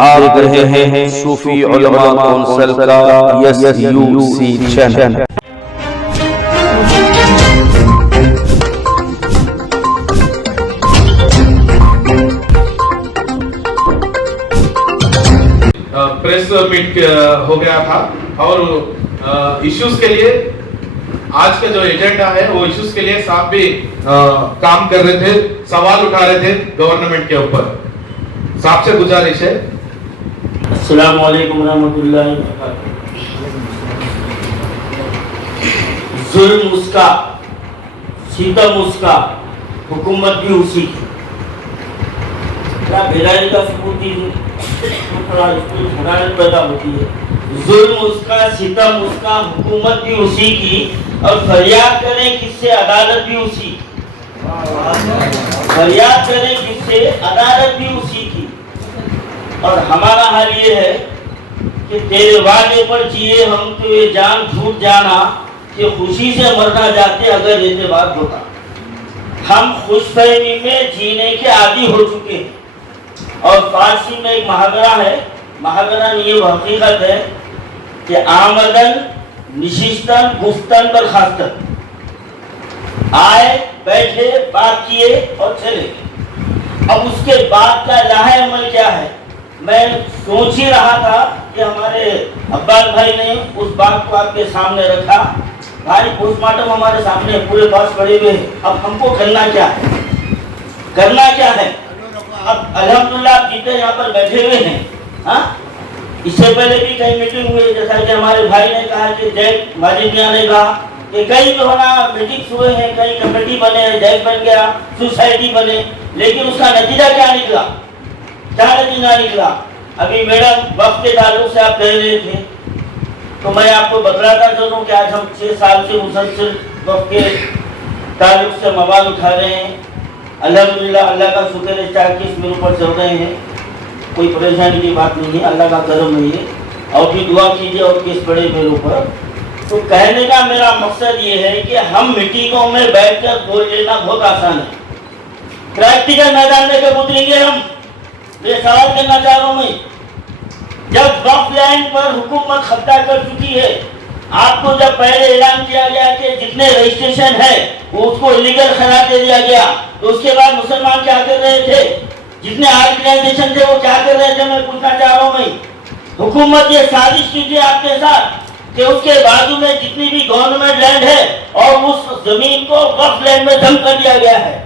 आप देख रहे हैं सूफी उलमा काउंसिल का SUC चैनल। प्रेस मीट हो गया था और इश्यूज के लिए आज का जो एजेंडा है वो इश्यूज के लिए साहब भी काम कर रहे थे, सवाल उठा रहे थे गवर्नमेंट के ऊपर। साहब से गुजारिश है। अस्सलाम वालेकुम रहमतुल्लाहि व बरकातहू। जुल्म उसका, सितम उसका, हुकूमत भी उसी की। क्या बेदारी का सबूत थोड़ा इसमें हरारत पैदा होती है। जुल्म उसका, सितम उसका, हुकूमत भी उसी की, और फरियाद करें किससे, अदालत भी उसी की। फरियाद करें किससे, अदालत भी उसी की। और हमारा हाल ये है कि तेरे वादे पर जिए हम, तो ये जान झूठ जाना कि खुशी से मरना जाते अगर एतबार होता। हम खुशफहमी में जीने के आदी हो चुके हैं। और फारसी में एक मुहावरा है, मुहावरा में ये हकीकत है कि आमदन निशिस्तन गुफ्तन बर्खास्तन, आए बैठे बात किए और चले गए। अब उसके बाद का लाहे अमल क्या है? मैं सोच ही रहा था कि हमारे अब्बास भाई ने उस बात को आपके सामने रखा। भाई पोस्टमार्टम हमारे सामने पूरे पास पड़े हुए हैं, अब हमको करना क्या है? करना क्या है? अब अल्हम्दुलिल्लाह आप जितने यहाँ पर बैठे हुए हैं, हाँ, इससे पहले भी कई मीटिंग हुई, जैसा कि हमारे भाई ने कहा कि जैक माजिद मियां ने कहा कि कई जो है ना मीटिंग्स हुए हैं, कई कमेटी बने, जैक बन गया, सोसाइटी बने, लेकिन उसका नतीजा क्या निकला? क्या नतीजा निकला? अभी मैडम वक्त के ताल्लुक से आप कह रहे थे, तो मैं आपको बतलाता चलूं कि आज हम 6 साल से मुसलसल वक्त के ताल्लुक से मवाद उठा रहे हैं। अल्हम्दुलिल्लाह, अल्लाह का शुक्र है, 4 केस मेरे ऊपर चल रहे हैं, कोई परेशानी की बात नहीं है, अल्लाह का करम नहीं है। और भी दुआ कीजिए और केस पड़े मेरे ऊपर। तो कहने का मेरा मकसद ये है कि हम मीटिंगों में बैठकर बोल लेना बहुत आसान है, प्रैक्टिकल मैदान में कब उतरेंगे हम? ये सवाल करना चाह रहा हूं मैं। जब वक्फ लैंड पर हुकूमत कब्जा कर चुकी है, आपको जब पहले ऐलान किया गया कि जितने रजिस्ट्रेशन है वो उसको इलीगल करार दे दिया गया, तो उसके बाद मुसलमान क्या कर रहे थे? जितने ऑर्गेनाइजेशन थे वो क्या कर रहे थे? मैं पूछना चाह रहा हूँ मैं। हुकूमत ये साजिश की थी आपके साथ कि उसके बाजू में जितनी भी गवर्नमेंट लैंड है और उस जमीन को वक्फ लैंड में जम कर दिया गया है।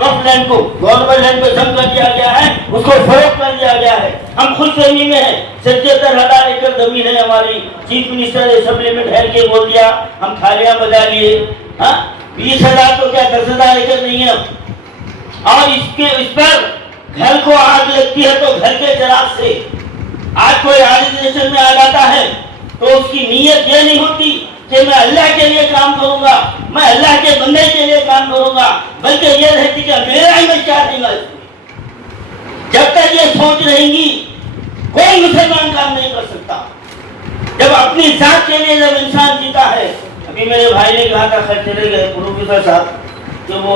वक्फ लैंड को गवर्नमेंट लैंड में जम कर दिया गया है, उसको फरोख्त कर दिया गया है। हम खुद फहमी में है, 77,000 एकड़ जमीन है हमारी। चीफ मिनिस्टर सप्लीमेंट है के बोल दिया, हम थालियां बजा लिए। हाँ, 20,000 तो क्या 10,000 एकड़ नहीं है। और इस पर घर को आग लगती है तो घर के चिराग से। आज कोई ऑर्गेनाइजेशन में आ जाता है तो उसकी नीयत ये नहीं होती कि मैं अल्लाह के लिए काम करूंगा, मैं अल्लाह के बंदे के लिए काम करूंगा, बल्कि ये रहती कि मेरा ही मैं क्या दूंगा। जब तक ये सोच रहेगी कोई मुसलमान काम नहीं कर सकता। जब अपनी जात के लिए जब इंसान जीता है, अभी मेरे भाई ने कहा था, खैर चले गए प्रोफेसर साहब, तो वो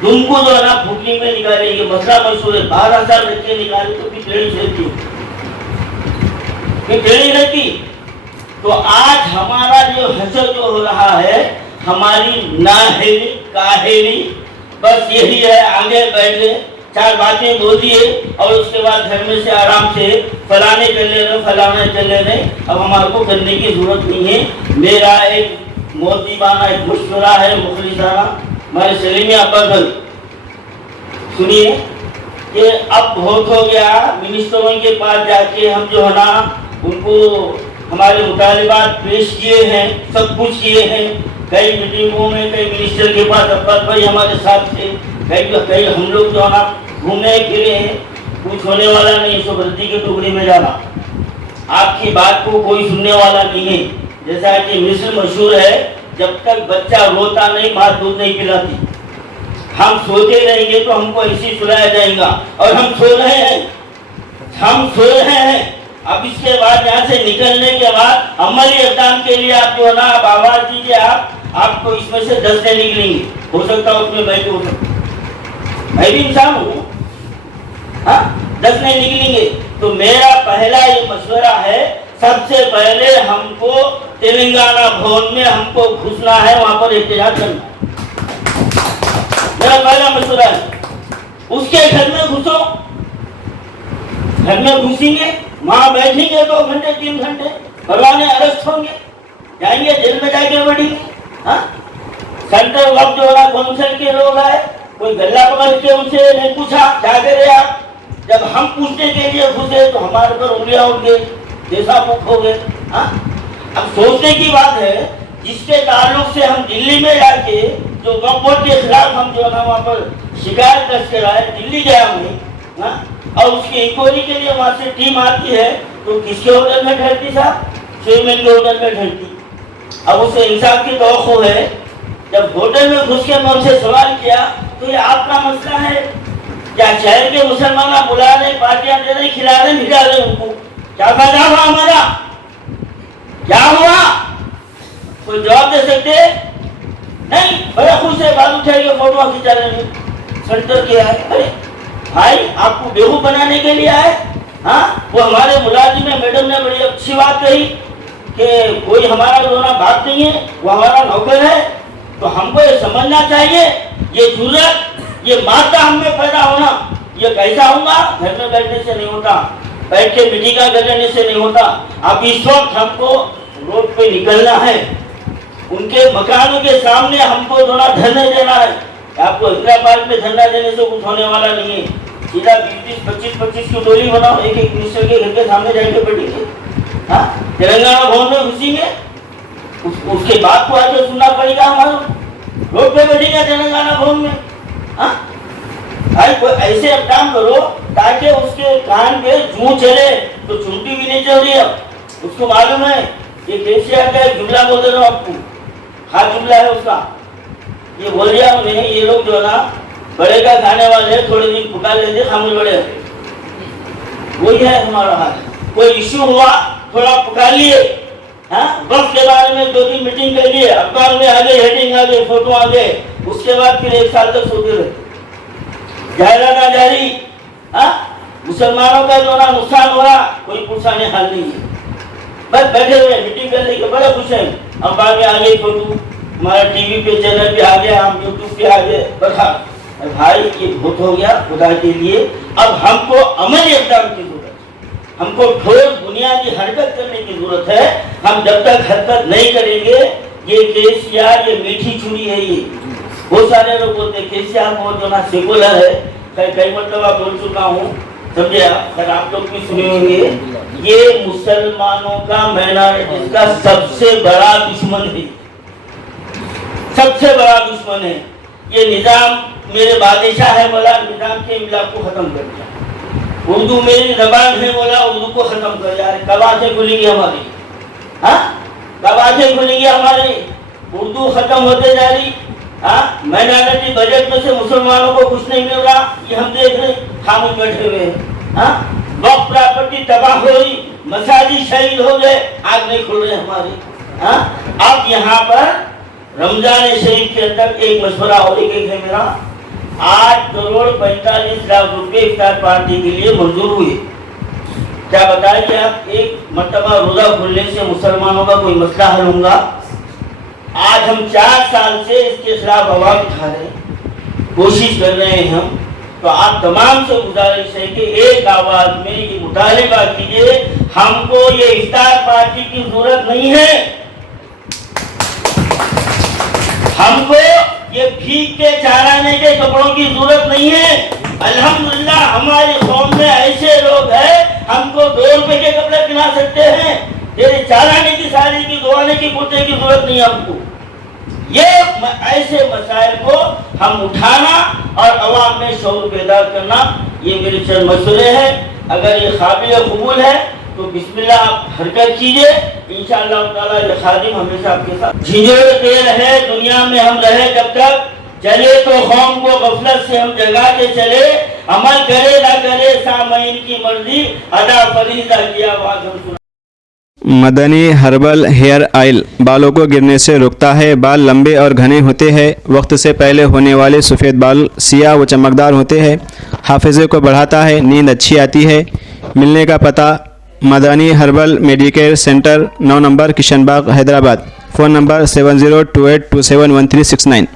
तुमको जो है ना फुकनी में निकालेंगे, मसला मशहूर है, 12,000 बच्चे निकाले तो भी टेढ़ी रहती। तो आज हमारा जो हसर जो हो रहा है, हमारी नाहेली काहेली बस यही है, आगे बैठे 4 बातें बोल दिए और उसके बाद घर में से आराम से फलाने कर ले रहे, फलाने कर ले रहे। अब हमारे को करने की जरूरत नहीं है। मेरा एक मोतीबाना एक मशवरा है, मुखलिसाना, हमारे सलीमी अब्बास भाई सुनिए कि अब बहुत हो गया, मिनिस्टरों के पास जाके हम जो है ना उनको हमारे मुतालिबात पेश किए हैं, सब कुछ किए हैं। कई मीटिंगों में कई मिनिस्टर के पास अब्बास भाई हमारे साथ थे, कई हम लोग जो है ना घूमने फिरे हैं। कुछ होने वाला नहीं, सब रद्दी के टुकड़ी में जाना। आपकी बात को कोई सुनने वाला नहीं है। जैसा कि मिस्र मशहूर है, जब तक बच्चा रोता नहीं माँ दूध नहीं पिलाती। हम सोते रहेंगे तो हमको ऐसी सुलाया जाएगा, और हम सो रहे हैं। अब इसके बाद यहाँ से निकलने के बाद अमली इक़दाम के लिए आप जो है ना आप आवाज दीजिए। आपको इसमें से 10 से निकलेंगे, हो सकता है उसमें मैं भी हो सकता, मैं भी इंसान हूँ। हाँ, 10 नहीं निकलेंगे। तो मेरा पहला ये मशवरा है, सबसे पहले हमको तेलंगाना भवन में हमको घुसना है, वहां पर एहतजाज करना है, मेरा पहला मशवरा है। उसके घर में घुसो, घर में घुसेंगे, वहां बैठेंगे 2 घंटे 3 घंटे, फलाने अरेस्ट होंगे, जाएंगे जेल में जाके बैठेंगे। हाँ, सेंट्रल वक्त जो है काउंसिल के लोग आए, कोई गल्ला पकड़ के उनसे नहीं पूछा क्या करे आप। जब हम पूछने के लिए घुसे तो हमारे पर उंगलियां उठ गई, जैसा मुख हो गए। हाँ, अब सोचने की बात है, जिसके ताल्लुक से हम दिल्ली में जाके जो वक्फ बोर्ड के खिलाफ हम जो है ना वहाँ पर शिकायत दर्ज कराए, दिल्ली गया हमें। हाँ, और उसकी इंक्वायरी के लिए वहाँ से टीम आती है, तो किसके होटल में ठहरती साहब? चेयरमैन के होटल में ठहरती। अब उसे इंसाफ की तवक्को है। जब होटल में घुस के मैं उनसे सवाल किया, तो ये आपका मसला है क्या? शहर के मुसलमान बुला रहे, पार्टियां दे रहे, खिला रहे, भिजा रहे, उनको क्या फायदा हुआ हमारा? क्या हुआ? कोई जवाब दे सकते नहीं? बड़ा खुश है, बाल उठाइए, फोटो खिंचा रहे हैं, सेंटर किया है। अरे भाई, आपको बेवकूफ बनाने के लिए आए? हाँ, वो हमारे मुलाजिम में मैडम ने बड़ी अच्छी बात कही कि कोई हमारा रोना बात नहीं है, वो हमारा नौकर है। तो हमको ये समझना चाहिए, ये जरूरत, ये मादा हम में पैदा होना, ये कैसा होगा? घर में बैठने से नहीं होता, बैठ के मीटिंग करने से नहीं होता। अब इस वक्त हमको रोड पे निकलना है, उनके मकानों के सामने हमको दोनों धरने देना है। आपको इंदिरा पार्क में धरना देने से कुछ होने वाला नहीं है। सीधा 20-25 की टोली बनाओ, एक मिनिस्टर के घर के सामने जाके बैठेंगे। हाँ, तेलंगाना भवन में घुसेंगे, उसके बाद को आगे सुनना पड़ेगा हमारा। रोड पे बैठेंगे तेलंगाना भवन में। हाँ, भाई कोई ऐसे काम करो ताकि उसके कान पे जूं चले तो चुनटी भी नहीं चल रही है। उसको मालूम है ये केसीआर का जुमला बोल रहा हूँ आपको, हाँ जुमला है उसका, ये बोल दिया उन्हें, ये लोग जो है ना बड़े का खाने वाले, थोड़े दिन पुकार लेते, खामोश बड़े। वही है हमारा हाल। कोई इश्यू हुआ, थोड़ा पुकार लिए, हाँ, वक्त के बारे में 2-3 मीटिंग कर लिए, अखबार में आ गए, हेडिंग आ गई, फोटो आ गए, उसके बाद फिर 1 साल तक सोते रहे, जाहिरात जारी। हाँ, मुसलमानों का जो ना नुकसान हो रहा, कोई पूछाने हाल नहीं है, बस बैठे हुए मीटिंग करने के बड़े खुश हैं। अखबार में आ गई फोटो, हमारा टीवी पे चैनल पे आ गया, हम यूट्यूब पे आ गए, बता भाई ये बहुत हो गया खुदा के लिए। अब हमको अमली इक़दाम की जरूरत है, हमको ठोस बुनियादी हरकत करने की जरूरत है। हम जब तक हरकत नहीं करेंगे, ये केसीआर ये मीठी छुरी है। ये बहुत सारे लोग बोलते हैं केसीआर बहुत जो ना सेकुलर है, कई मतलब बोल चुका हूँ, समझे आप लोग भी सुने होंगे। ये मुसलमानों का माइनॉरिटीज का सबसे बड़ा दुश्मन है, सबसे बड़ा दुश्मन है। ये निजाम मेरे बादशाह है बोला, निजाम के मिलाप को खत्म कर दिया। उर्दू मेरी जबान है बोला, उर्दू को खत्म कर दिया। कब आंखें खुलेंगी हमारी? हाँ, कब आंखें खुलेंगी हमारी? उर्दू खत्म होते जा रही। हाँ, माइनॉरिटी बजट में से मुसलमानों को कुछ नहीं मिल रहा, ये हम देख रहे, खामोश बैठे हुए हैं। हाँ, वक्त प्रॉपर्टी तबाह हो रही, मसाजिद शहीद हो गए, आग नहीं खुल रहे हमारे। हाँ, अब यहाँ पर रमजान शरीफ के अंदर एक मशवरा और एक है मेरा, 8,45 लाख रुपए इफ्तार पार्टी के लिए मंजूर हुए। क्या बताएं कि आप एक मर्तबा रोजा खुलने से मुसलमानों का कोई मसला हल होगा? आज हम 4 साल से इसके खिलाफ आवाज उठा रहे हैं, कोशिश कर रहे हैं हम। तो आप तमाम से गुजारिश है कि एक आवाज में ये मुतालिबा कीजिए, हमको ये इफ्तार पार्टी की जरूरत नहीं है, हमको ये भीख के चाराने के कपड़ों की जरूरत नहीं है। अल्हम्दुलिल्लाह हमारी कौम में ऐसे लोग हैं, हमको 2 रुपए के कपड़े पहना सकते हैं, तेरे चाराने की, साड़ी की, धोने की, पोते की जरूरत नहीं है हमको। ये ऐसे मसाइल को हम उठाना और अवाम में शऊर पैदा करना, ये मेरे चंद मसले हैं। अगर ये काबिल कबूल है तो बिस्मिल्लाह आप हरकत कीजिए, इंशाअल्लाह ताला ये खादिम हमेशा आपके साथ। झिझोड़ तेल है दुनिया में हम रहे जब तक, चले तो कौम को गफलत से हम जगा के चले, अमल करे ना करे सामईन की मर्जी, अदा फरीज़ा किया वाद हम सुना। मदनी हर्बल हेयर ऑयल बालों को गिरने से रोकता है। बाल लंबे और घने होते हैं। वक्त से पहले होने वाले सफ़ेद बाल सियाह व चमकदार होते हैं। हाफिज़े को बढ़ाता है। नींद अच्छी आती है। मिलने का पता Madani herbal medicare centre 9 number Kishan Bagh Hyderabad. Phone number 7028271369।